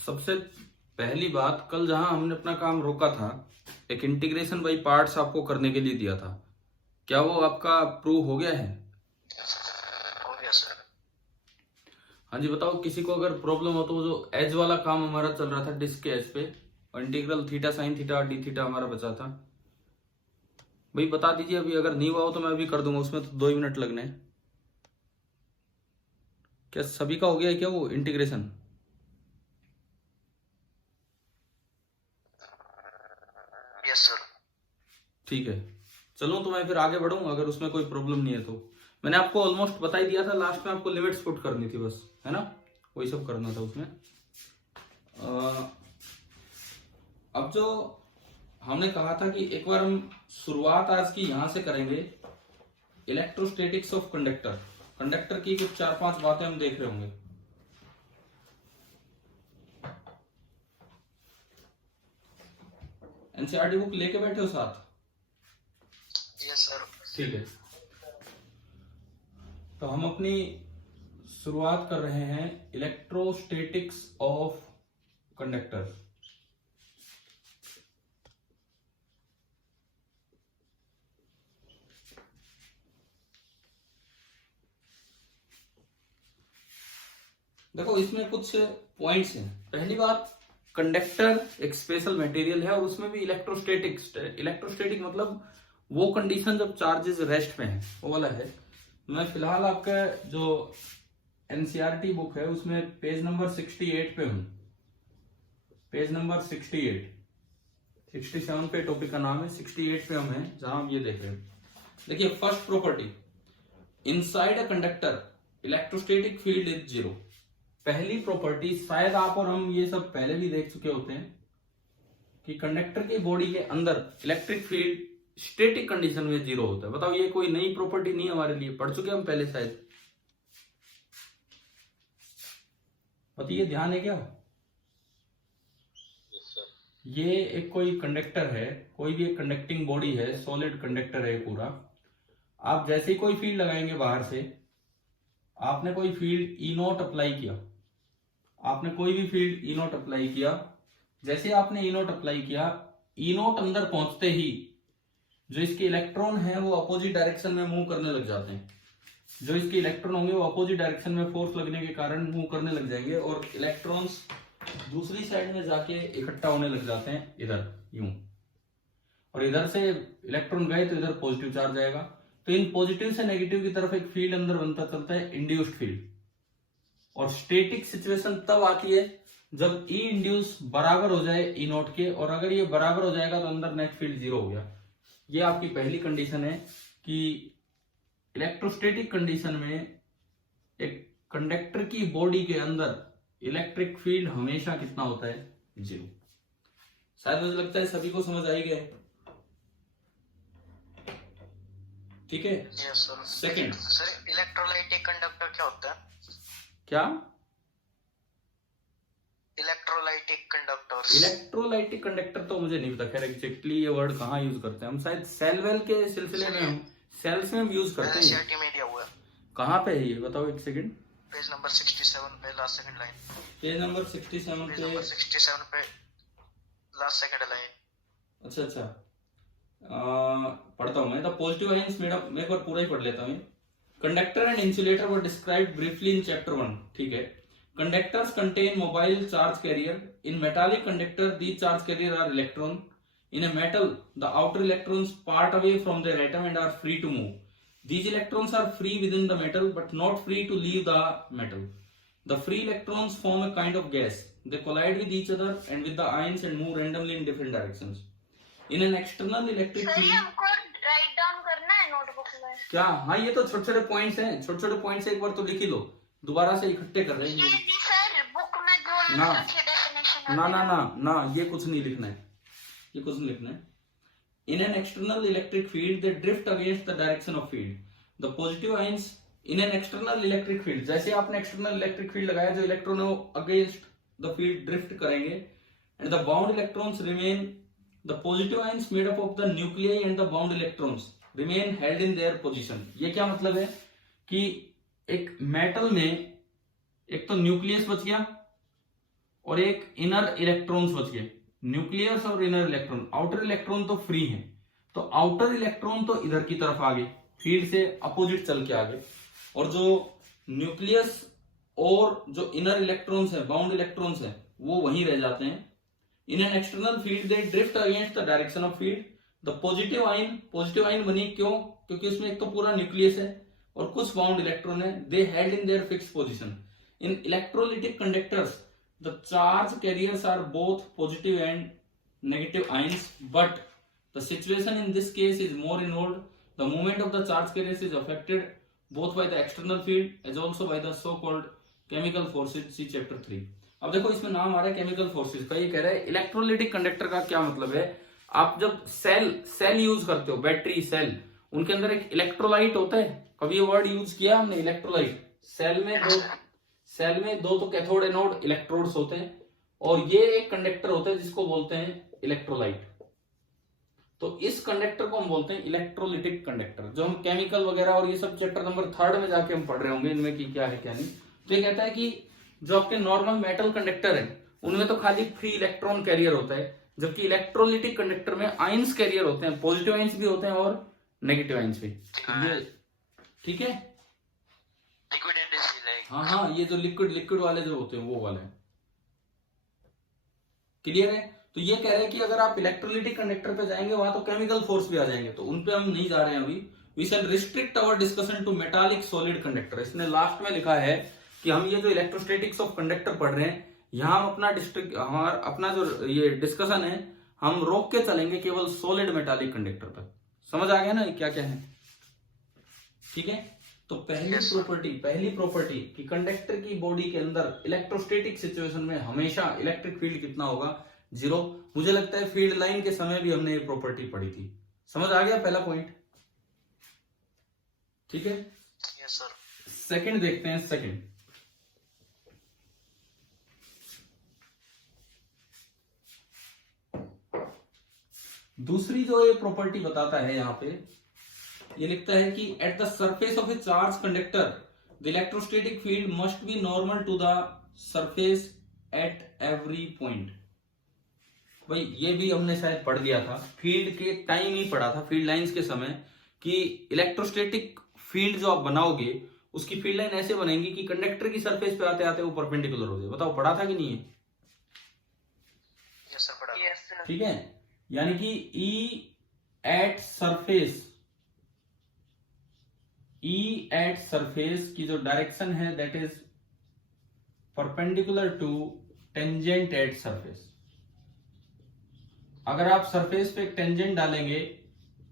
सबसे पहली बात, कल जहां हमने अपना काम रोका था, एक इंटीग्रेशन बाई पार्ट्स आपको करने के लिए दिया था, क्या वो आपका प्रूव हो गया है? हो गया सर। हाँ जी, बताओ। किसी को अगर प्रॉब्लम हो तो वो जो एज वाला काम हमारा चल रहा था डिस्क के एज पे, और integral theta sine theta D theta हमारा बचा था, भाई बता दीजिए। अभी अगर नहीं हुआ हो तो मैं अभी कर दूंगा, उसमें तो 2 ही मिनट लगने हैं। क्या सभी का हो गया है क्या वो इंटीग्रेशन? Yes sir. ठीक है, चलो तो मैं फिर आगे बढ़ूं अगर उसमें कोई प्रॉब्लम नहीं है तो। मैंने आपको ऑलमोस्ट बता ही दिया था, लास्ट में आपको लिमिट्स पुट करनी थी बस, है ना? वही सब करना था उसमें। अब जो हमने कहा था कि एक बार हम शुरुआत आज की यहां से करेंगे, इलेक्ट्रोस्टैटिक्स ऑफ कंडक्टर। कंडक्टर की कुछ 4-5 बातें हम देख रहे होंगे। एनसीईआरटी बुक लेके बैठे हो साथ? Yes sir. ठीक है, तो हम अपनी शुरुआत कर रहे हैं इलेक्ट्रोस्टैटिक्स ऑफ कंडक्टर। देखो, इसमें कुछ पॉइंट्स हैं। पहली बात, कंडक्टर एक स्पेशल मटेरियल है और उसमें भी इलेक्ट्रोस्टैटिक मतलब वो कंडीशन जब चार्जेस रेस्ट में है, वो वाला है। मैं फिलहाल आपका जो एनसीईआरटी बुक है उसमें पेज नंबर 68 पे हूं। पेज नंबर 68, 67 पे टॉपिक का नाम है, 68 पे हम हैं जहां हम ये देख रहे हैं। देखिए, first property, inside a conductor electrostatic field is zero. पहली प्रॉपर्टी, शायद आप और हम ये सब पहले भी देख चुके होते हैं कि कंडक्टर की बॉडी के अंदर इलेक्ट्रिक फील्ड स्टैटिक कंडीशन में जीरो होता है। बताओ, ये कोई नई प्रॉपर्टी नहीं है हमारे लिए, पढ़ चुके हम पहले शायद। बताइए, ध्यान है क्या? ये एक कोई कंडक्टर है, कोई भी एक कंडक्टिंग बॉडी है, सॉलिड कंडक्टर है पूरा। आप जैसे ही कोई फील्ड लगाएंगे बाहर से, आपने कोई फील्ड ई नॉट अप्लाई किया, आपने कोई भी फील्ड ई नॉट अप्लाई किया, जैसे आपने ई नॉट अप्लाई किया, ई नॉट अंदर पहुंचते ही जो इसके इलेक्ट्रॉन है वो अपोजिट डायरेक्शन में मूव करने लग जाते हैं। जो इसके इलेक्ट्रॉन होंगे वो अपोजिट डायरेक्शन में फोर्स लगने के कारण मूव करने लग जाएंगे और इलेक्ट्रॉन्स दूसरी साइड में जाके इकट्ठा होने लग जाते हैं इधर, यूं। और इधर से इलेक्ट्रॉन गए तो इधर पॉजिटिव चार्ज आएगा। तो इन पॉजिटिव से नेगेटिव की तरफ एक फील्ड अंदर बनता चलता है, इंड्यूस्ड फील्ड। और स्टैटिक सिचुएशन तब आती है जब ई इंड्यूस बराबर हो जाए ई नॉट के, और अगर ये बराबर हो जाएगा तो अंदर नेट फील्ड जीरो हो गया। ये आपकी पहली कंडीशन है कि इलेक्ट्रोस्टैटिक कंडीशन में एक कंडक्टर की बॉडी के अंदर इलेक्ट्रिक फील्ड हमेशा कितना होता है? जीरो। शायद मुझे लगता है सभी को समझ आई गए। ठीक है। Yes sir. Second sir, electrolytic conductor क्या होता है? क्या? Electrolytic conductor. इलेक्ट्रोलाइटिक कंडक्टर तो मुझे नहीं पता, खैर एग्जैक्टली ये वर्ड कहाँ यूज करते हैं हम। शायद सेल वेल के सिलसिले में, हम सेल्स में हम यूज करते हैं। एनसीईआरटी में दिया हुआ है। कहाँ पे है ये बताओ, एक सेकंड। पेज नंबर 67 पे last second line. Page number 67 page पे, नंबर 67 पे लास्ट सेकंड लाइन। अच्छा अच्छा, पढ़ता हूं मैं। The positive ions made up, मैं एक बार पूरा ही पढ़ लेता हूं। Conductor and insulator were described briefly in chapter 1। ठीक है। Conductors contain mobile charge carrier. In metallic conductor these charge carrier are electron. In a metal, the outer electrons part away from their atom and are free to move. These electrons are free within the metal but not free to leave the metal. The free electrons form a kind of gas. They collide with each other and with the ions and move randomly in different directions. In an external electric field, हमको write down करना है notebook में। क्या? हाँ, ये तो छोटे छोटे पॉइंट्स हैं, छोटे छोटे पॉइंट्स एक बार तो लिख ही लो, दोबारा से इकट्ठे कर रहे हैं। ये सर बुक में जो ना डेफिनेशन ना ना ना ना, ये कुछ नहीं लिखना है, ये कुछ नहीं लिखना है। In an external electric field, they drift against the direction of field. The positive ions in an external electric field, जैसे आपने external electric field लगाया, जो इलेक्ट्रॉन है against the field drift करेंगे, and the bound electrons remain. The positive ions made up of the nuclei and the bound electrons remain held in their position. ये क्या मतलब है कि एक मेटल में एक तो न्यूक्लियस बच गया और एक इनर इलेक्ट्रॉन्स बच गए, न्यूक्लियस और इनर इलेक्ट्रॉन। आउटर इलेक्ट्रॉन तो फ्री है, तो आउटर इलेक्ट्रॉन तो इधर की तरफ आ गए, फील्ड से अपोजिट चल के आ गए, और जो न्यूक्लियस और जो इनर इलेक्ट्रॉन्स है, बाउंड इलेक्ट्रॉन्स है, वो वहीं रह जाते हैं। In an external field they drift against the direction of field. The positive ion बनी क्यों? क्योंकि उसमें एक तो पूरा न्यूक्लियस है और कुछ बाउंड इलेक्ट्रॉन है, they held in their fixed position. In electrolytic conductors the charge carriers are both positive and negative ions, but the situation in this case is more involved. The movement of the charge carriers is affected both by the external field as also by the so called chemical forces, see chapter 3। अब देखो इसमें नाम आ रहा है chemical forces का। ये कह रहा है इलेक्ट्रोलिटिक कंडक्टर का क्या मतलब है। आप जब सेल यूज करते हो, बैटरी सेल, उनके अंदर एक इलेक्ट्रोलाइट होता है। कभी ये वर्ड यूज किया हमने, इलेक्ट्रोलाइट। सेल में दो तो कैथोड एनोड इलेक्ट्रोड्स होते हैं, और ये एक कंडक्टर होता है जिसको बोलते हैं इलेक्ट्रोलाइट। तो इस कंडक्टर को हम बोलते हैं इलेक्ट्रोलिटिक कंडक्टर, जो हम केमिकल वगैरह और ये सब चैप्टर नंबर 3 में जाके हम पढ़ रहे होंगे इनमें की क्या है क्या नहीं। तो ये कहता है कि जो आपके नॉर्मल मेटल कंडक्टर है उनमें तो खाली फ्री इलेक्ट्रॉन कैरियर होता है, जबकि इलेक्ट्रोलिटिक कंडक्टर में आइंस कैरियर होते हैं, पॉजिटिव आइंस भी होते हैं और नेगेटिव आइंस भी। ये ठीक है, लिक्विड एंड लाइक। हाँ, ये जो लिक्विड वाले जो होते हैं वो वाले। क्लियर है? तो ये कह रहे हैं कि अगर आप इलेक्ट्रोलिटिक कंडक्टर पे जाएंगे वहां तो केमिकल फोर्स भी आ जाएंगे, तो उन पे हम नहीं जा रहे हैं अभी। We shall restrict our discussion to metallic solid conductor. इसने लास्ट में लिखा है कि हम ये जो इलेक्ट्रोस्टैटिक्स ऑफ कंडक्टर पढ़ रहे हैं, यहाँ हम अपना जो ये डिस्कशन है हम रोक के चलेंगे केवल सॉलिड मेटालिक कंडक्टर तक। समझ आ गया ना क्या क्या है? ठीक है, तो पहली प्रॉपर्टी कि कंडक्टर की बॉडी के अंदर इलेक्ट्रोस्टैटिक सिचुएशन में हमेशा इलेक्ट्रिक फील्ड कितना होगा? 0। मुझे लगता है फील्ड लाइन के समय भी हमने ये प्रॉपर्टी पढ़ी थी। समझ आ गया पहला पॉइंट? ठीक है, यस सर। सेकंड देखते हैं। सेकंड, दूसरी जो ये प्रॉपर्टी बताता है यहां पे, ये लिखता है कि at the surface of a charge conductor the electrostatic field must be normal to the surface at every point. भाई ये भी हमने शायद पढ़ दिया था, फील्ड के टाइम ही पढ़ा था, फील्ड लाइंस के समय, कि इलेक्ट्रोस्टैटिक फील्ड जो आप बनाओगे उसकी फील्ड लाइन ऐसे बनेगी कि कंडक्टर की सरफेस पे आते आते वो परपेंडिकुलर हो जाए। बताओ पढ़ा था कि नहीं है? यस सर, पढ़ा। Yes sir. ठीक है, यानी कि ई एट सरफेस की जो डायरेक्शन है that is perpendicular to tangent at surface. अगर आप सरफेस पे एक टेंजेंट डालेंगे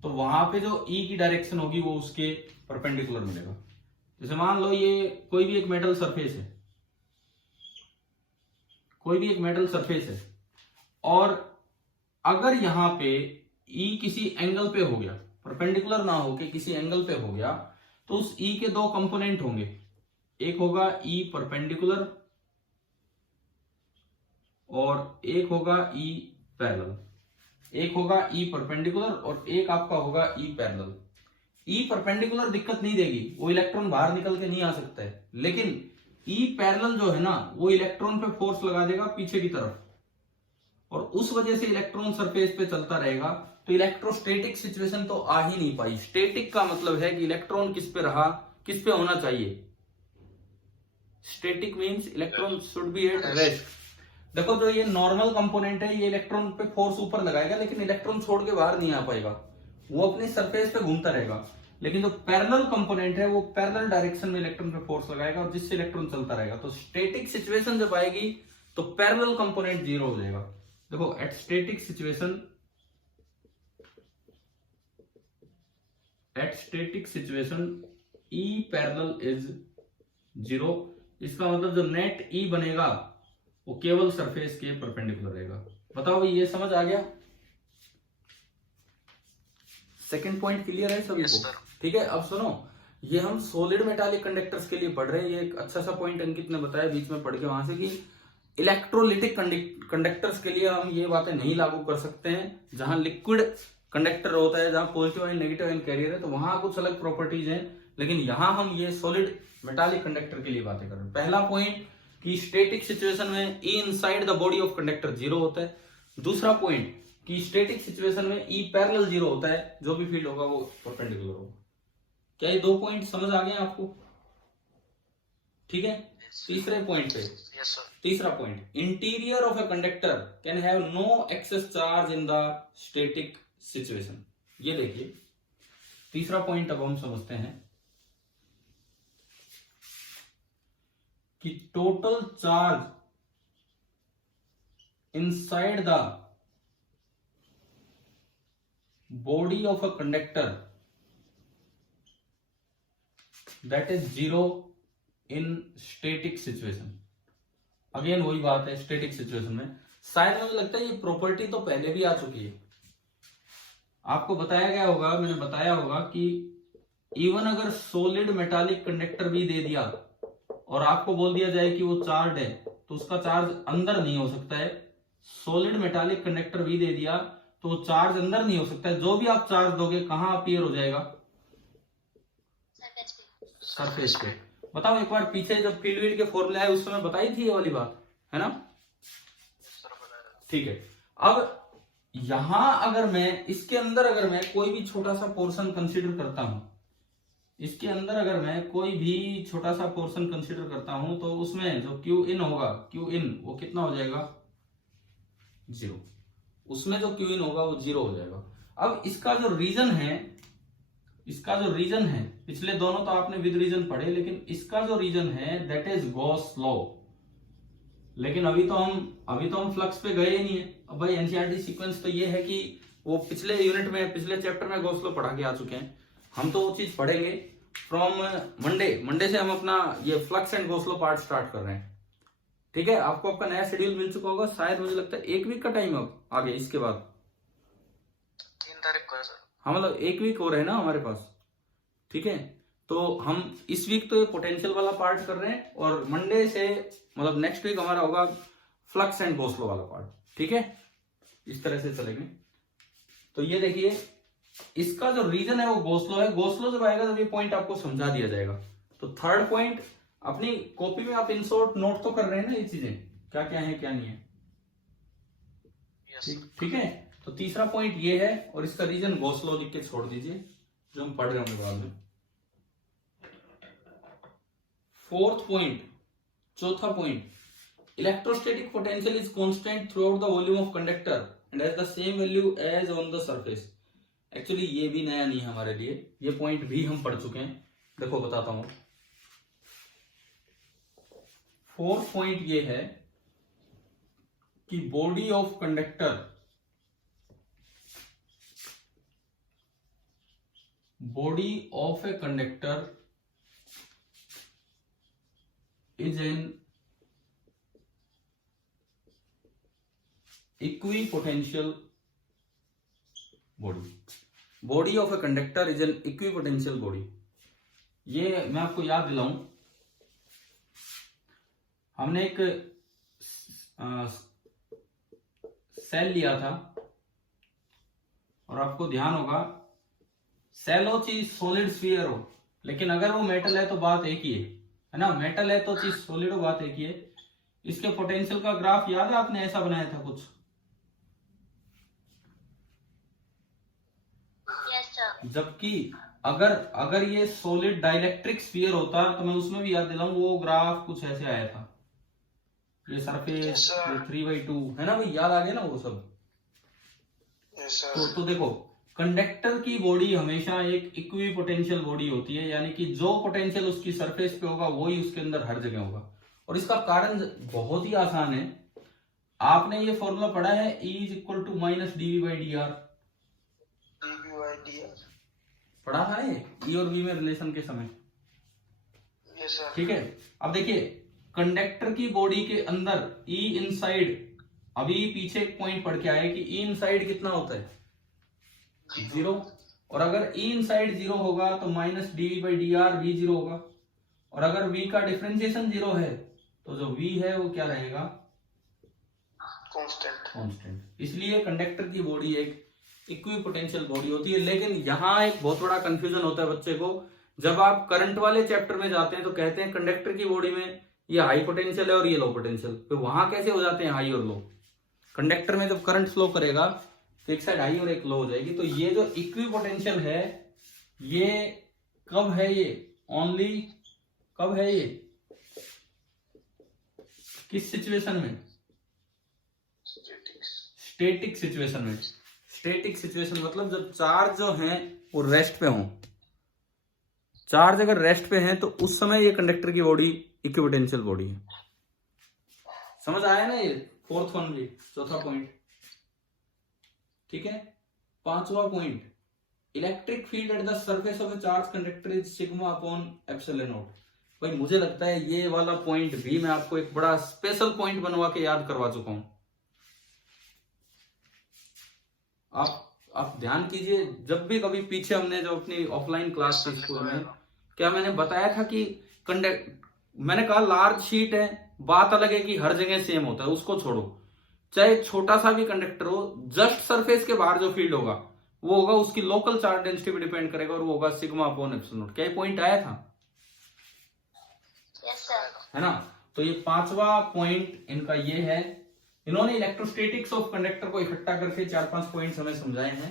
तो वहां पे जो ई की डायरेक्शन होगी वो उसके परपेंडिकुलर मिलेगा। जैसे मान लो ये कोई भी एक मेटल सरफेस है, और अगर यहां पे ई किसी एंगल पे हो गया, परपेंडिकुलर ना होके किसी एंगल पे हो गया, तो उस ई के दो कंपोनेंट होंगे। एक होगा ई परपेंडिकुलर और एक होगा ई पैरेलल। एक होगा ई परपेंडिकुलर और एक आपका होगा ई पैरेलल। ई परपेंडिकुलर दिक्कत नहीं देगी, वो इलेक्ट्रॉन बाहर निकल के नहीं आ सकता है, लेकिन ई पैरेलल जो है ना वो इलेक्ट्रॉन पे फोर्स लगा देगा पीछे की तरफ, और उस वजह से इलेक्ट्रॉन सरफेस पे चलता रहेगा। तो इलेक्ट्रोस्टैटिक सिचुएशन तो आ ही नहीं पाई। स्टैटिक का मतलब है कि इलेक्ट्रॉन किस पे रहा, किस पे होना चाहिए। Static means electron should be at rest. देखो जो ये नॉर्मल कंपोनेंट है ये इलेक्ट्रॉन पे फोर्स ऊपर लगाएगा, लेकिन इलेक्ट्रॉन छोड़ के बाहर नहीं आ पाएगा, वो अपनी सरफेस पे घूमता रहेगा। लेकिन जो पैरेलल कंपोनेंट है वो पैरेलल डायरेक्शन में इलेक्ट्रॉन पे फोर्स लगाएगा और जिससे इलेक्ट्रॉन चलता रहेगा। तो स्टैटिक सिचुएशन जब आएगी तो पैरेलल कंपोनेंट 0 हो जाएगा। देखो at static situation E parallel is 0। इसका मतलब जो नेट ई बनेगा वो केवल सरफेस के परपेंडिकुलर रहेगा। बताओ ये समझ आ गया? सेकंड पॉइंट क्लियर है सभी को? ठीक है, अब सुनो, ये हम सॉलिड मेटालिक कंडक्टर्स के लिए पढ़ रहे हैं। ये एक अच्छा सा पॉइंट अंकित ने बताया बीच में पढ़ के वहां से कि इलेक्ट्रोलिटिक कंडक्टर्स के लिए हम ये बातें नहीं लागू कर सकते हैं। जहां लिक्विड कंडक्टर होता है, जहां positive ion negative ion carrier है, तो वहां कुछ अलग प्रॉपर्टीज हैं, लेकिन यहां हम ये सॉलिड मेटालिक कंडक्टर के लिए बातें कर रहे हैं। पहला पॉइंट कि स्टैटिक सिचुएशन में E inside the body of conductor 0 होता है। दूसरा पॉइंट कि स्टैटिक सिचुएशन में ई पैरेलल 0 होता है, जो भी फील्ड होगा वो परपेंडिकुलर होगा। क्या ये 2 पॉइंट समझ आ गए आपको? ठीक है। तीसरे पॉइंट पे, Yes, sir. तीसरा point, interior of a conductor can have no excess charge in the static situation. ये देखिए तीसरा पॉइंट अब हम समझते हैं कि total charge inside the body of a conductor that is 0 in static situation. Again वही बात है, स्टैटिक सिचुएशन में शायद मुझे लगता है ये प्रॉपर्टी तो पहले भी आ चुकी है, आपको बताया गया होगा, मैंने बताया होगा कि इवन अगर सॉलिड मेटालिक कंडक्टर भी दे दिया और आपको बोल दिया जाए कि वो चार्ज है, तो उसका चार्ज अंदर नहीं हो सकता है। सॉलिड मेटालिक कंडक्टर भी दे दिया तो वो चार्ज अंदर नहीं हो सकता है। जो भी आप चार्ज दोगे कहां अपीयर हो जाएगा? सरफेस पे। बताओ एक बार, पीछे जब फील्ड वील्ड के फॉर्मूला है उस समय बताई थी ये वाली बात, है ना? ठीक है। अब यहां अगर मैं इसके अंदर अगर मैं कोई भी छोटा सा पोर्शन कंसीडर करता हूं, इसके अंदर अगर मैं कोई भी छोटा सा पोर्शन कंसीडर करता हूं, तो उसमें जो क्यू इन होगा, क्यू इन वो कितना हो जाएगा? 0। उसमें जो क्यू इन होगा वो 0 हो जाएगा। अब इसका जो रीजन है, पिछले दोनों तो आपने विद रीजन पढ़े, लेकिन इसका जो रीजन है दैट इज गॉस लॉ। लेकिन अभी तो हम फ्लक्स पे गए ही नहीं है। अब भाई एनसीईआरटी सीक्वेंस तो ये है कि वो पिछले यूनिट में, पिछले चैप्टर में गॉस लॉ पढ़ा के आ चुके हैं। हम तो वो चीज पढ़ेंगे फ्रॉम मंडे से हम अपना ये flux and Gauss law part start कर रहे हैं। ठीक है, आपको आपका नया शेड्यूल मिल चुका होगा शायद, मुझे लगता है 1 वीक का टाइम अब आगे इसके बाद 3 तारीख को है सर। हाँ, मतलब 1 वीक हो रहे हैं ना हमारे पास। ठीक है, तो हम इस वीक तो ये पोटेंशियल वाला पार्ट कर रहे हैं और मंडे से मतलब नेक्स्ट वीक हमारा होगा फ्लक्स एंड गॉस लॉ वाला पार्ट। ठीक है, इस तरह से चलेंगे। तो ये देखिए इसका जो रीजन है वो गॉस लॉ है। गॉस लॉ जब आएगा तब ये पॉइंट आपको समझा दिया जाएगा। तो थर्ड पॉइंट अपनी कॉपी में आप इन शॉर्ट नोट तो कर रहे हैं ना ये चीजें, क्या क्या है क्या नहीं है? Yes, ठीक है। तो तीसरा पॉइंट ये है और इसका रीजन गॉस लॉ लिख के छोड़ दीजिए, जो हम पढ़ रहे होंगे बाद में। फोर्थ पॉइंट, चौथा point, electrostatic potential is constant throughout the volume of conductor and has the same value as on the surface. Actually ये भी नया नहीं है हमारे लिए, ये पॉइंट भी हम पढ़ चुके हैं। देखो बताता हूं। फोर्थ पॉइंट ये है कि body of conductor is an equipotential body of a conductor is an equipotential body. ये मैं आपको याद दिलाऊं, हमने एक सेल लिया था और आपको ध्यान होगा सेल हो चीज सॉलिड स्फीयर हो, लेकिन अगर वो मेटल है तो बात एक ही है ना? मेटल है तो चीज सॉलिड हो, बात एक ही है। इसके पोटेंशियल का ग्राफ याद है आपने ऐसा बनाया था कुछ? जबकि अगर ये सॉलिड डाइलेक्ट्रिक स्फीयर होता तो मैं उसमें भी याद दिलाऊं, वो ग्राफ कुछ ऐसे आया था, ये सरफेस 3/2 है ना भाई, याद आ गया ना वो सब? तो देखो कंडक्टर की बॉडी हमेशा एक इक्विपोटेंशियल बॉडी होती है, यानी कि जो पोटेंशियल उसकी सरफेस पे होगा वही उसके अंदर हर जगह होगा। और इसका कारण बहुत ही आसान है, आपने ये फॉर्मूला पढ़ा है, E = -dV/dr। पढ़ा था ये E और V में रिलेशन के समय? ठीक है। अब देखिए कंडक्टर की बॉडी के अंदर E इनसाइड, अभी पीछे एक पॉइंट पढ़ के आए कि E इनसाइड कितना होता है? 0। और अगर E इनसाइड 0 होगा तो -dV/dr V0 होगा। और अगर V का डिफरेंशिएशन 0 है तो जो V है वो क्या रहेगा? कांस्टेंट। इसलिए कंडक्टर की बॉडी एक इक्विपोटेंशियल बॉडी होती है। लेकिन यहां एक बहुत बड़ा कंफ्यूजन होता है बच्चे को, जब आप करंट वाले चैप्टर में जाते हैं तो कहते हैं कंडक्टर की बॉडी में ये हाई पोटेंशियल है और ये लो पोटेंशियल, तो वहां कैसे हो जाते हैं हाई और लो? कंडक्टर में जब करंट फ्लो करेगा तो एक साइड हाई और एक लो हो जाएगी। तो ये जो इक्वी पोटेंशियल है ये कब है? ये ओनली कब है? ये किस सिचुएशन में? स्टेटिक सिचुएशन में। स्टेटिक सिचुएशन मतलब जब चार्ज जो है वो रेस्ट पे हो। चार्ज अगर रेस्ट पे है तो उस समय ये कंडक्टर की बॉडी इक्विपोटेंशियल बॉडी है। समझ आया ना? ये फोर्थ वन भी, चौथा पॉइंट। ठीक है, पांचवा point, electric field at the surface of a charge conductor is sigma upon epsilon not. भाई मुझे लगता है ये वाला पॉइंट भी मैं आपको एक बड़ा स्पेशल पॉइंट बनवा के याद करवा चुका हूं। आप ध्यान कीजिए, जब भी कभी पीछे हमने जो अपनी ऑफलाइन क्लास थी स्कूल में, क्या मैंने बताया था कि मैंने कहा लार्ज शीट है, बात अलग है कि हर जगह सेम होता है, उसको छोड़ो। चाहे छोटा सा भी कंडक्टर हो, जस्ट सरफेस के बाहर जो फील्ड होगा वो होगा उसकी लोकल चार्ज डेंसिटी पे डिपेंड करेगा और वो होगा सिग्मा अपॉन एप्सिलॉन नॉट। क्या ये पॉइंट आया था? Yes sir. है ना? तो ये पांचवा पॉइंट इनका ये है। इन्होंने इलेक्ट्रोस्टैटिक्स ऑफ कंडक्टर को इकट्ठा करके 4-5 पॉइंट्स हमें समझाए हैं।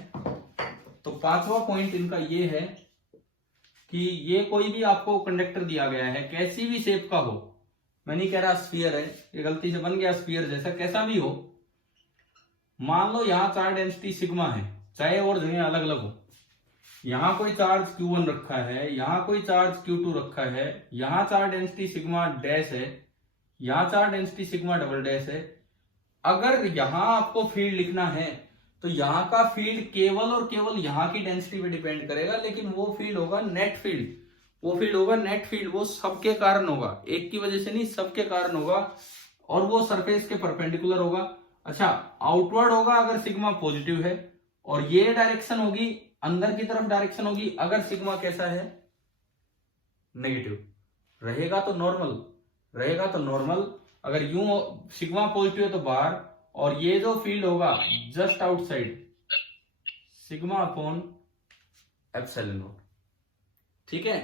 तो पांचवा पॉइंट इनका ये है कि ये कोई भी आपको कंडक्टर दिया गया है, कैसी भी शेप का हो, मैं नहीं कह रहा स्फीयर है, ये गलती से बन गया स्फीयर जैसा, कैसा भी हो, मान लो यहां चार्ज डेंसिटी सिग्मा है, चाहे और जगह अलग अलग हो, यहां कोई चार्ज Q1 रखा है, यहां कोई चार्ज Q2 रखा है, यहां चार्ज डेंसिटी सिग्मा डैश है, यहां charge density sigma double dash है। अगर यहां आपको फील्ड लिखना है तो यहां का फील्ड केवल और केवल यहां की डेंसिटी पे डिपेंड करेगा, लेकिन वो फील्ड होगा नेट फील्ड। वो फील्ड होगा नेट फील्ड, वो सबके कारण होगा, एक की वजह से नहीं, सबके कारण होगा, और वो सरफेस के परपेंडिकुलर होगा। अच्छा, आउटवर्ड होगा अगर सिग्मा पॉजिटिव है, और ये डायरेक्शन होगी अंदर की तरफ डायरेक्शन होगी अगर सिग्मा कैसा है? नेगेटिव। रहेगा तो नॉर्मल, रहेगा तो नॉर्मल, अगर यूं सिग्मा पॉजिटिव है तो बाहर, और ये जो फील्ड होगा just outside, sigma upon epsilon not. ठीक है,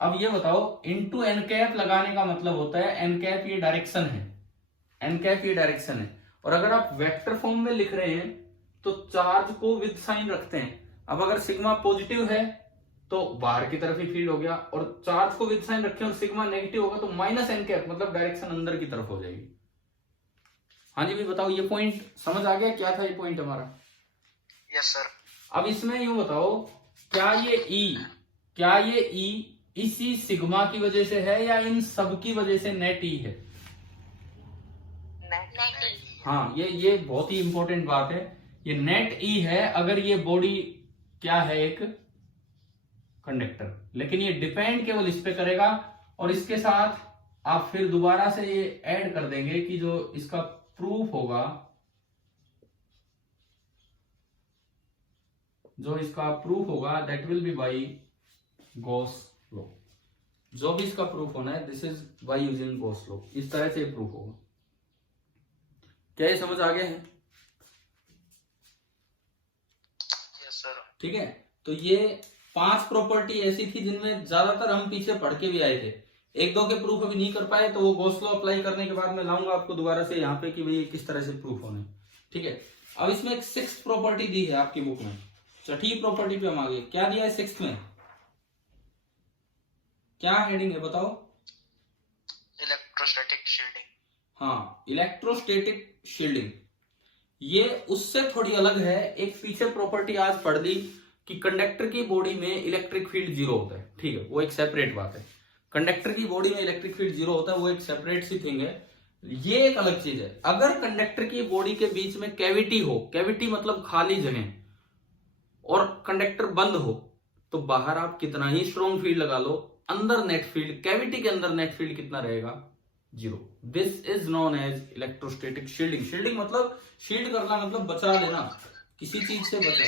अब ये बताओ, इनटू एन कैप लगाने का मतलब होता है एन कैप ये डायरेक्शन है, एन कैप ये डायरेक्शन है, और अगर आप वेक्टर फॉर्म में लिख रहे हैं तो चार्ज को विद साइन रखते हैं। अब अगर सिग्मा पॉजिटिव है तो बाहर की तरफ ही फील्ड हो गया, और चार्ज को विद साइन रखें और सिग्मा नेगेटिव होगा तो माइनस एन कैप, मतलब डायरेक्शन अंदर की तरफ हो जाएगी। हाँ जी, भी बताओ, ये पॉइंट समझ आ गया? क्या था ये पॉइंट हमारा? Yes sir. अब इसमें यूं बताओ, क्या ये ई इसी सिग्मा की वजह से है या इन सब की वजह से नेट ई है? हाँ, ये बहुत ही इंपॉर्टेंट बात है, ये नेट ई है अगर ये बॉडी क्या है, एक कंडक्टर। लेकिन ये डिपेंड केवल इस पे करेगा, और इसके साथ आप फिर दोबारा से ये ऐड कर देंगे कि जो इसका प्रूफ होगा, that will be by Gauss law. जो भी इसका प्रूफ होना है, this is by using Gauss law. इस तरह से प्रूफ होगा। क्या ये समझ आ गया है? Yes sir. ठीक है, तो ये 5 प्रॉपर्टी ऐसी थी जिनमें ज्यादातर हम पीछे पढ़ के भी आए थे। एक दो के प्रूफ अभी नहीं कर पाए, तो वो गॉस लॉ अप्लाई करने के बाद मैं लाऊंगा आपको दोबारा से यहाँ पे कि भाई किस तरह से प्रूफ होने। ठीक है, अब इसमें एक 6th प्रॉपर्टी दी है आपकी बुक में, 6ठी प्रॉपर्टी पे हम आगे। क्या दिया है 6th में? क्या हेडिंग है बताओ? Electrostatic shielding. हाँ, इलेक्ट्रोस्टैटिक शील्डिंग। ये उससे थोड़ी अलग है। एक पीछे प्रॉपर्टी आज पढ़ दी कि कंडक्टर की बॉडी में इलेक्ट्रिक फील्ड 0 होता है। ठीक है, वो एक सेपरेट बात है। कंडक्टर की बॉडी में इलेक्ट्रिक फील्ड 0 होता है, वो एक सेपरेट सी थिंग है। ये एक अलग चीज है। अगर कंडक्टर की बॉडी के बीच में कैविटी हो, कैविटी मतलब खाली जगह, और कंडक्टर बंद हो, तो बाहर आप कितना ही स्ट्रॉन्ग फील्ड लगा लो, अंदर नेट फील्ड, कैविटी के अंदर नेट फील्ड कितना रहेगा? 0। This is known as electrostatic shielding. Shielding मतलब शील्ड करना, मतलब बचा लेना, किसी चीज से बचा।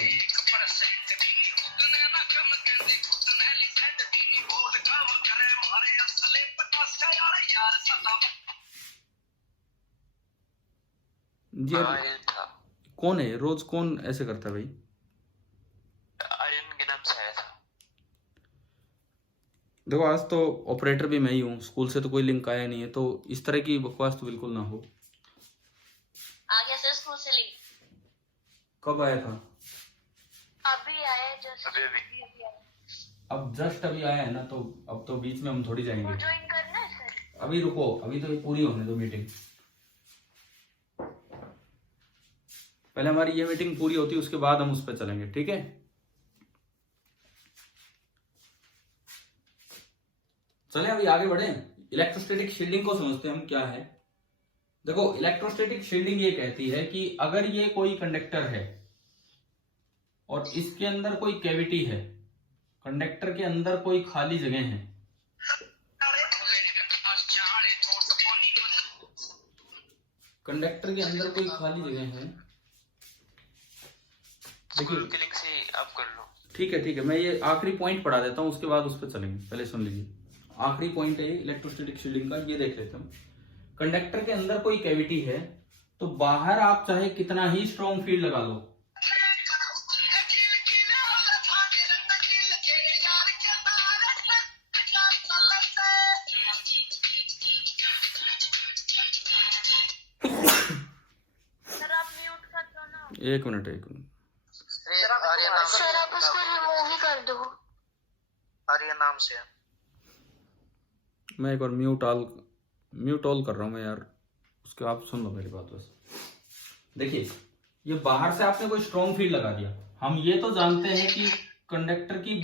जी, कौन है रोज? कौन ऐसे करता है भाई? आर्यन के नाम से आया था। देखो आज तो ऑपरेटर भी मैं ही हूँ, स्कूल से तो कोई लिंक आया नहीं है, तो इस तरह की बकवास तो बिल्कुल ना हो। आ गया सर स्कूल से लिंक। कब आया था? अभी आया जस्ट। अभी अब जस्ट अभी आया है ना, तो अब तो बीच में हम थोड़ी जाएंगे। ज्वाइन करना है सर। अभी रुको, अभी तो ये पूरी होने दो मीटिंग। पहले हमारी ये मीटिंग पूरी होती है, उसके बाद हम उस पर चलेंगे, ठीक है? चले अभी आगे बढ़े। इलेक्ट्रोस्टैटिक शील्डिंग को समझते हैं हम क्या है। देखो इलेक्ट्रोस्टैटिक शील्डिंग ये कहती है कि अगर ये कोई कंडक्टर है और इसके अंदर कोई कैविटी है, कंडक्टर के अंदर कोई खाली जगह है, कंडक्टर के अंदर कोई खाली जगह है, स्कूल के लिंक से आप कर लो। ठीक है, मैं ये आखिरी पॉइंट पढ़ा देता हूँ, उसके बाद उस पर चलेंगे। पहले सुन लीजिए, आखिरी पॉइंट है इलेक्ट्रोस्टैटिक शील्डिंग का, ये देख लेते हैं। कंडक्टर के अंदर कोई कैविटी है तो बाहर आप चाहे कितना ही स्ट्रॉन्ग फील्ड लगा लो, सर आप म्यूट कर दो ना। एक मिनट सर आप उसको रिमूव ही कर दो। आर्य नाम से है। मैं एक बार म्यूट ऑल कर रहा हूँ मैं यार, उसके आप सुन लो मेरी बात बस। देखिए ये बाहर से आपने कोई स्ट्रॉन्ग फील्ड लगा दिया, हम ये तो जानते हैं कि कंडक्टर की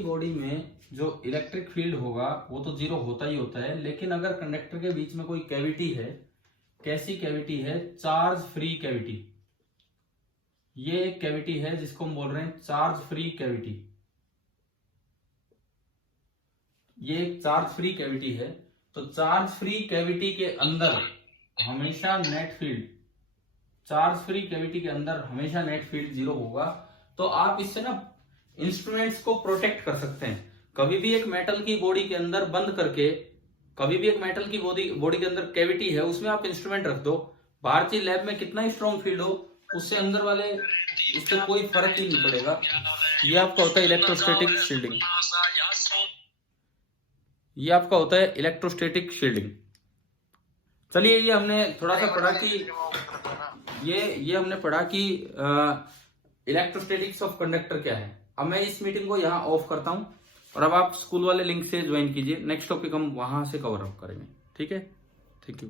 बॉडी में जो इलेक्ट्रिक फील्ड होगा वो तो जीरो होता ही होता है, लेकिन अगर कंडक्टर के बीच में कोई कैविटी है, कैसी कैविटी है? Charge free cavity. ये एक कैविटी है जिसको हम बोल रहे हैं चार्ज फ्री कैविटी। ये एक चार्ज फ्री कैविटी है, तो चार्ज फ्री कैविटी के अंदर हमेशा net field, charge free cavity के अंदर हमेशा नेट फील्ड जीरो होगा। तो आप इससे ना इंस्ट्रूमेंट्स को प्रोटेक्ट कर सकते हैं। कभी भी एक मेटल की बॉडी के अंदर बंद करके, कभी भी एक मेटल की बॉडी के अंदर कैविटी है, उसमें आप इंस्ट्रूमेंट रख दो, बाहर की लैब में कितना ही स्ट्रॉन्ग फील्ड हो, उससे अंदर वाले, इससे कोई फर्क ही नहीं पड़ेगा। ये आपका होता है इलेक्ट्रोस्टैटिक शील्डिंग। ये आपका होता है इलेक्ट्रोस्टैटिक शील्डिंग। चलिए ये हमने थोड़ा सा पढ़ा कि ये हमने पढ़ा कि इलेक्ट्रोस्टैटिक्स ऑफ कंडक्टर क्या है। अब मैं इस मीटिंग को यहाँ ऑफ करता हूँ और अब आप स्कूल वाले लिंक से ज्वाइन कीजिए। नेक्स्ट टॉपिक हम वहां से कवर अप करेंगे, ठीक है? Thank you.